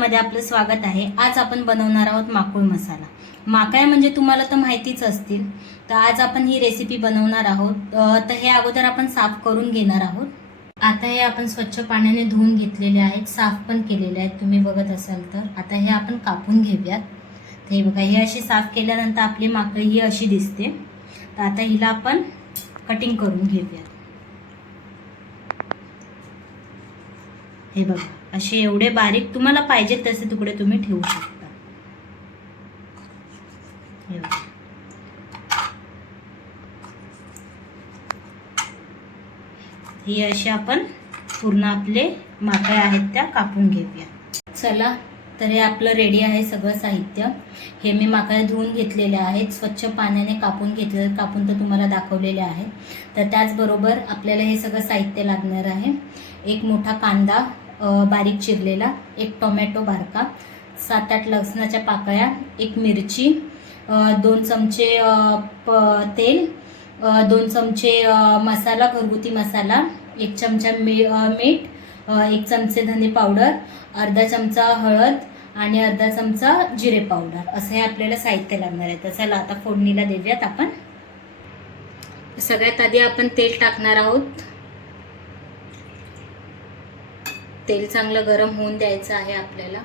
मसालामध्ये आपलं स्वागत आहे। आज आपण बनवणार आहोत माकुळ मसाला। माका म्हणजे तुम्हाला तर माहितीच असतील, तर आज आपण ही रेसिपी बनवणार आहोत। तर हे अगोदर आपण साफ करून घेणार आहोत। आता हे आपण स्वच्छ पाण्याने धुवून घेतलेले आहेत, साफ पण केलेले आहेत तुम्ही बघत असाल तर। आता हे आपण कापून घेऊयात। तर हे बघा, हे अशी साफ केल्यानंतर आपली माकळी ही अशी दिसते। तर आता हिला आपण कटिंग करून घेऊयात। हे बघा, असे एवढे बारीक तुम्हाला पाहिजे तसे तुकडे तुम्ही ठेवू शकता। हे बघा, ही अशी आपण पूर्ण आपले माकळे आहेत त्या कापून घेऊया। चला, तर हे आपलं रेडी आहे सगळं साहित्य। हे मी माकळे धुवून घेतलेले आहेत, स्वच्छ पाण्याने कापून घेतले, कापून तर तुम्हाला दाखवलेले आहे। तर त्याचबरोबर आपल्याला हे सगळं साहित्य लागणार आहे। एक मोठा कांदा बारीक चिरलेला, एक टोमॅटो बारका, 7-8 लसणाच्या पाकळ्या, एक मिरची, 2 चमचे तेल, 2 चमचे मसाला, घरगुती मसाला, 1 चमचा मीठ, 1 चमचे धने पावडर, अर्धा चमचा हळद आणि अर्धा चमचा जिरे पावडर, असं हे आपल्याला साहित्य लागणार आहे। तर चला आता फोडणीला देऊयात आपण। सगळ्यात आधी आपण तेल टाकणार आहोत। तेल चांगलं गरम होऊन द्यायचं आहे आपल्याला।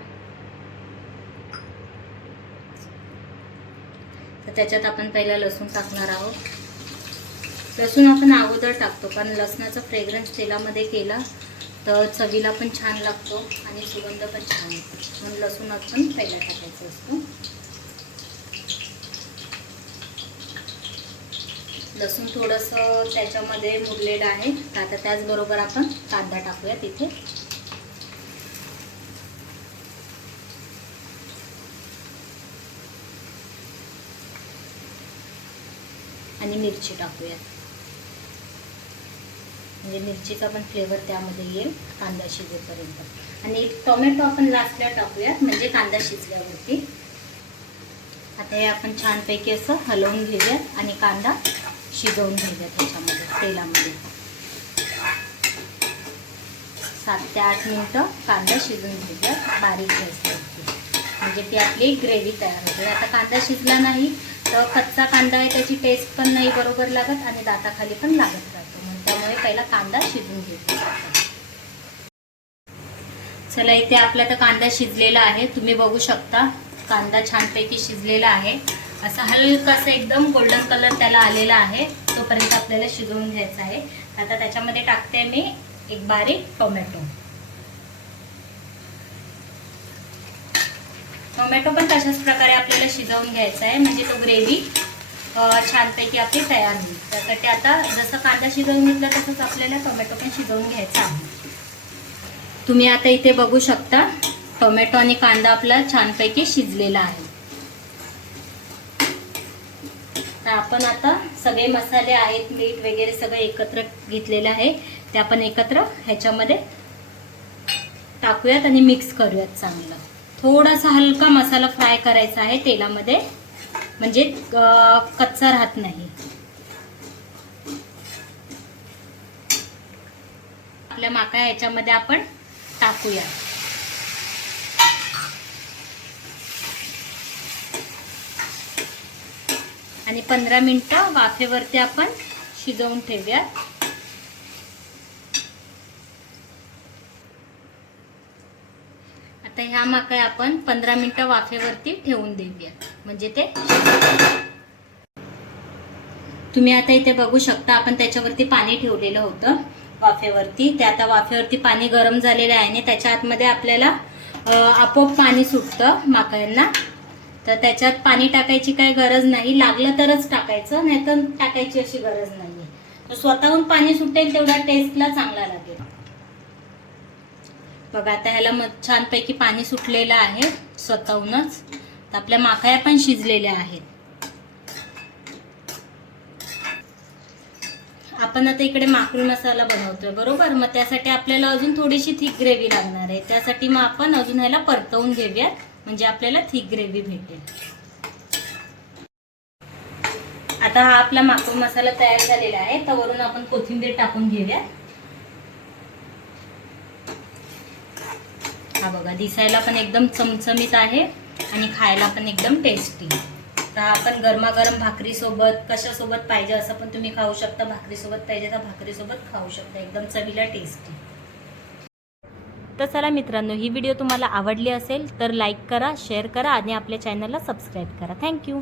तर त्याच्यात आपण पहिला लसूण टाकणार आहोत। लसूण आपण अगोदर टाकतो, कारण लसणाचा फ्रेग्रन्स तेलामध्ये केला तर चवीला पण छान लागतो आणि सुगंध पण छान येतो, म्हणून लसूण आपण पहिला टाकायचं असतो। लसूण थोडंसं त्याच्यामध्ये मुरलेलं आहे। आता त्याचबरोबर आपण कांदा टाकूया तिथे, आणि मिरची टाकूया, म्हणजे मिरचीचा पण फ्लेवर त्यामध्ये येईल कांदा शिजेपर्यंत। आणि एक टोमॅटो आपण लास्टला टाकूयात, म्हणजे कांदा शिजल्यावरती। आता हे आपण छानपैकी असं हलवून घेऊयात आणि कांदा शिजवून घेऊयात त्याच्यामध्ये तेलामध्ये। 7 ते 8 मिनिटं कांदा शिजवून घेऊयात बारीक गॅसवरती, म्हणजे ती आपली ग्रेव्ही तयार होते। आता कांदा शिजला नाही तर कच्चा कांदा आहे, त्याची टेस्ट पण नाही बरोबर लागत आणि दाताखाली पण लागत राहतो, म्हणून त्यामुळे पहिला कांदा शिजवून घेऊया। चला, इथे आपला तर कांदा शिजलेला आहे, तुम्ही बघू शकता कांदा छानपैकी शिजलेला आहे। असा हलकासा एकदम गोल्डन कलर त्याला आलेला आहे, तोपर्यंत आपल्याला शिजवून घ्यायचा आहे। आता त्याच्यामध्ये टाकते मी एक बारीक टोमॅटो। टोमॅटो पण तशाच प्रकारे आपल्याला शिजवून घ्यायचा आहे, म्हणजे तो ग्रेव्ही छानपैकी आपली तयार होईल। त्यासाठी आता जसं कांदा शिजवून घेतला तसंच आपल्याला टोमॅटो पण शिजवून घ्यायचा आहे। तुम्ही आता इथे बघू शकता टोमॅटो आणि कांदा आपला छानपैकी शिजलेला आहे। तर आपण आता सगळे मसाले आहेत, मीठ वगैरे सगळं एकत्र घेतलेलं आहे, ते आपण एकत्र ह्याच्यामध्ये टाकूयात आणि मिक्स करूयात चांगलं। थोडासा हलका मसाला फ्राय करायचा आहे तेलामध्ये, म्हणजे कच्चा राहत नाही। आपल्या माका ह्याच्यामध्ये आपण टाकूया आणि 15 मिनिटं वाफेवरती आपण शिजवून ठेवूया। आता ह्या माका आपण 15 मिनिटं वाफेवरती ठेवून देऊया, म्हणजे ते तुम्ही आता इथे बघू शकता आपण त्याच्यावरती पाणी ठेवलेलं होतं वाफेवरती। ते आता वाफेवरती पाणी गरम झालेलं आहे आणि त्याच्या आतमध्ये आपल्याला आपोआप पाणी सुटतं माकळ्यांना। तर त्याच्यात पाणी टाकायची काही गरज नाही, लागलं तरच टाकायचं, नाहीतर टाकायची अशी गरज नाहीये। तर स्वतःहून पाणी सुटेल तेवढा टेस्टला चांगला लागेल। बघा, आता ह्याला छानपैकी पाणी सुटलेलं आहे स्वतःहूनच। तर आपल्या माकळ्या पण शिजलेल्या आहेत। आपण आता इकडे माकुळ मसाला बनवतोय बरोबर, मग त्यासाठी आपल्याला अजून थोडीशी थिक ग्रेव्ही लागणार आहे। त्यासाठी मग आपण अजून ह्याला परतवून घेऊयात, म्हणजे आपल्याला थिक ग्रेव्ही भेटेल। आता हा आपला माकुळ मसाला तयार झालेला आहे, तर वरून आपण कोथिंबीर टाकून घेऊया। हा बघा, दिसायला पण एकदम चमचमीत आहे आणि खायला पण एकदम टेस्टी. तर आपण गरमागरम भाकरीसोबत, कशासोबत पाहिजे असं पण तुम्ही खाऊ शकता. भाकरीसोबत पाहिजे तर भाकरीसोबत खाऊ शकता, एकदम चवीला टेस्टी. तर चला मित्रांनो, ही व्हिडिओ तुम्हाला आवडली असेल तर लाईक करा, शेअर करा आणि आपल्या चॅनलला सबस्क्राईब करा. थँक्यू.